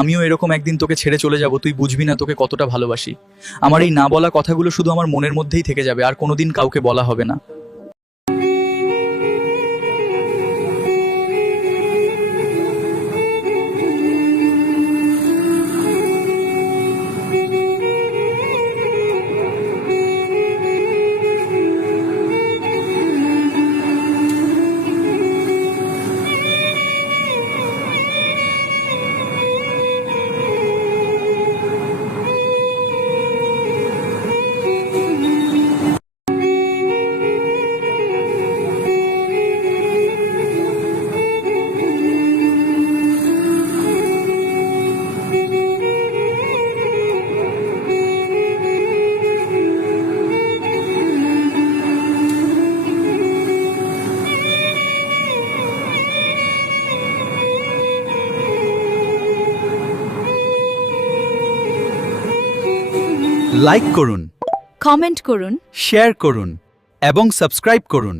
আমিও এরকম একদিন তোকে ছেড়ে চলে যাব, তুই বুঝবি না তোকে কতটা ভালোবাসি। আমার এই না বলা কথাগুলো শুধু আমার মনের মধ্যেই থেকে যাবে, আর কোনোদিন কাউকে বলা হবে না। লাইক করুন, কমেন্ট করুন। শেয়ার করুন এবং সাবস্ক্রাইব করুন।